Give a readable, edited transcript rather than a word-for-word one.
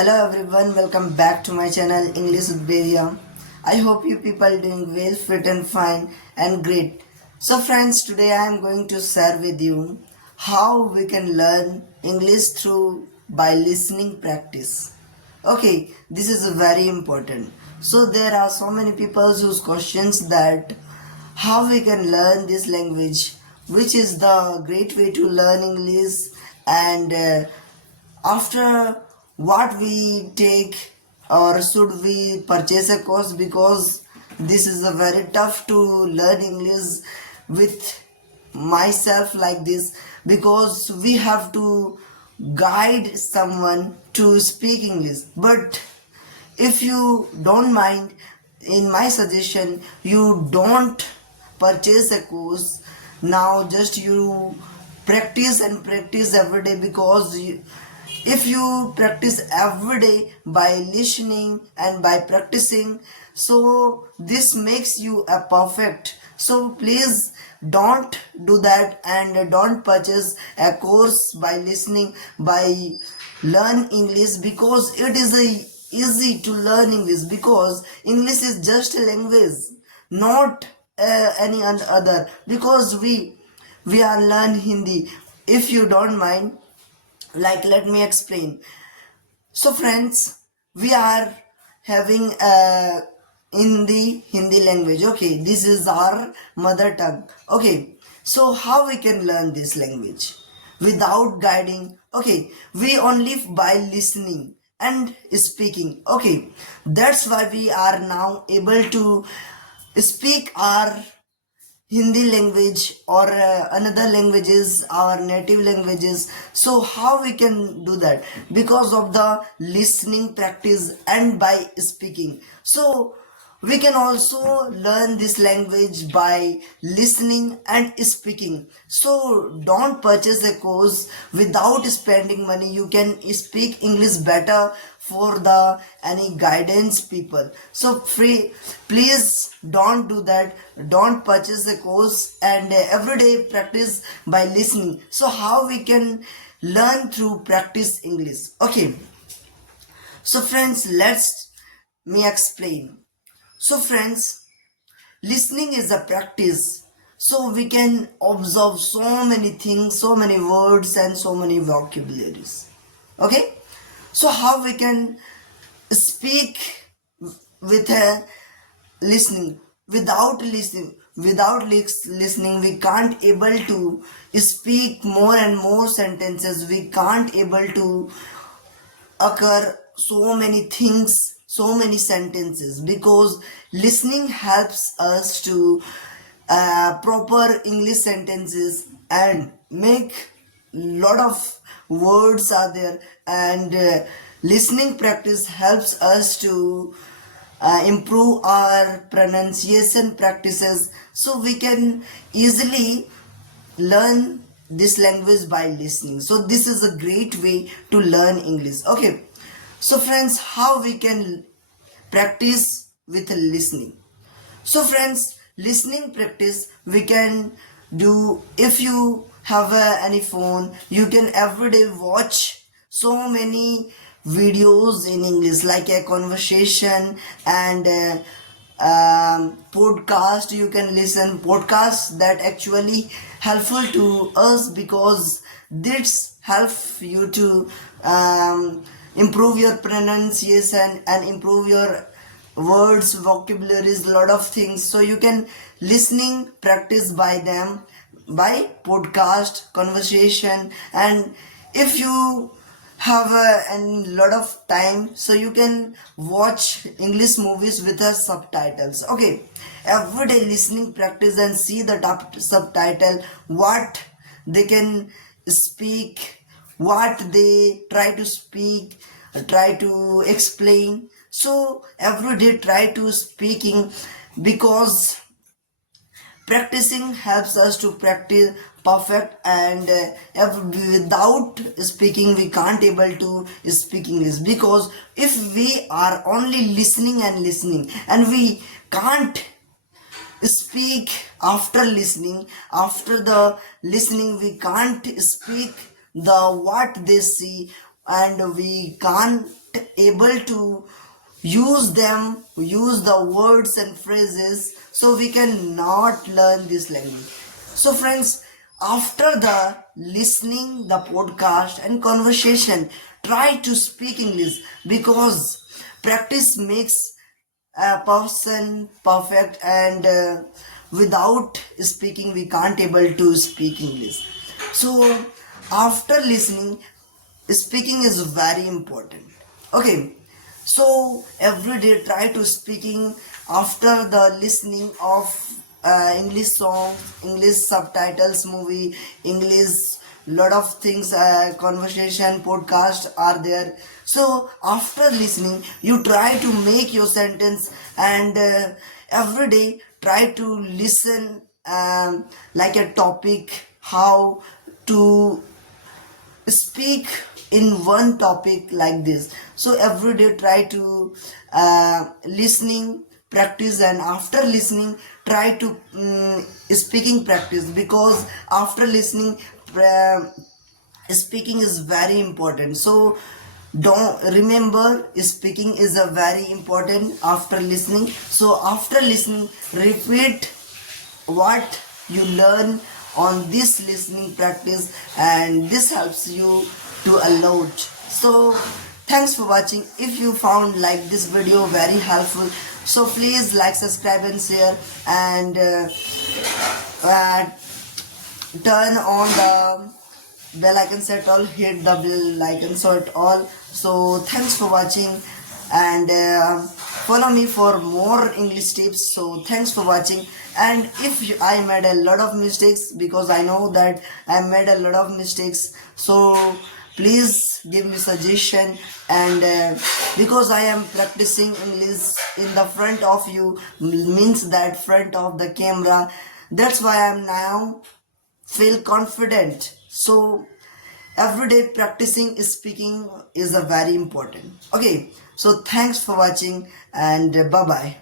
Hello everyone, welcome back to my channel English with Beria. I hope you people doing well, fit and fine and great. So friends, today I am going to share with you how we can learn English through by listening practice. Okay, this is very important. So there are so many people whose questions that how we can learn this language, which is the great way to learn English, and after what we take, or should we purchase a course, because this is a very tough to learn English with myself like this, because we have to guide someone to speak English. But if you don't mind, in my suggestion, you don't purchase a course now, just you practice and practice every day, because if you practice every day by listening and by practicing, so this makes you a perfect. So please don't do that and don't purchase a course by listening, by learn English, because it is easy to learn English, because English is just a language, not any other, because we are learn Hindi. If you don't mind, like, let me explain. So friends, we are having in the Hindi language. Okay, this is our mother tongue. Okay, so how we can learn this language without guiding? Okay, we only by listening and speaking. Okay, that's why we are now able to speak our Hindi language, or another languages, our native languages. So how we can do that? Because of the listening practice and by speaking. So we can also learn this language by listening and speaking. So don't purchase a course without spending money. You can speak English better for the any guidance people. So please don't do that. Don't purchase a course, and everyday practice by listening. So how we can learn through practice English? Okay, so friends, let's me explain. So friends, listening is a practice. So we can observe so many things, so many words and so many vocabularies. Okay? So how we can speak with a listening? Without listening, we can't able to speak more and more sentences. We can't able to occur so many things, so many sentences, because listening helps us to proper English sentences and make lot of words are there, and listening practice helps us to improve our pronunciation practices, so we can easily learn this language by listening. So this is a great way to learn English. Okay, so friends, how we can practice with listening? So friends, listening practice we can do. If you have any phone, you can every day watch so many videos in English, like a conversation and podcast. You can listen podcasts that actually helpful to us, because this help you to improve your pronunciation and improve your words, vocabularies, a lot of things. So you can listening practice by them, by podcast, conversation. And if you have a lot of time, so you can watch English movies with the subtitles. Okay, everyday listening practice and see the top subtitle, what they can speak, what they try to speak, try to explain. So every day try to speaking, because practicing helps us to practice perfect, and without speaking we can't able to speak English, because if we are only listening and we can't speak after listening, after the listening we can't speak the what they see, and we can't able to use them, use the words and phrases, so we can not learn this language. So friends, after the listening the podcast and conversation, try to speak English, because practice makes a person perfect, and without speaking we can't able to speak English. So after listening, speaking is very important. Okay, so every day try to speaking after the listening of English songs, English subtitles, movie, English lot of things, conversation, podcast are there. So after listening, you try to make your sentence, and every day try to listen, like a topic, how to speak in one topic like this. So every day try to listening practice, and after listening try to speaking practice, because after listening uh, speaking is very important. So don't remember, speaking is a very important after listening. So after listening, repeat what you learn on this listening practice, and this helps you to a lot. So thanks for watching. If you found like this video very helpful, so please like, subscribe and share, and uh, turn on the bell icon set all, hit the bell icon set all. So thanks for watching, and follow me for more English tips. So thanks for watching. And if I made a lot of mistakes, because I know that I made a lot of mistakes, so please give me suggestion, and because I am practicing English in the front of you, means that front of the camera, that's why I am now feel confident. So everyday practicing speaking is a very important. Okay, so thanks for watching, and bye bye.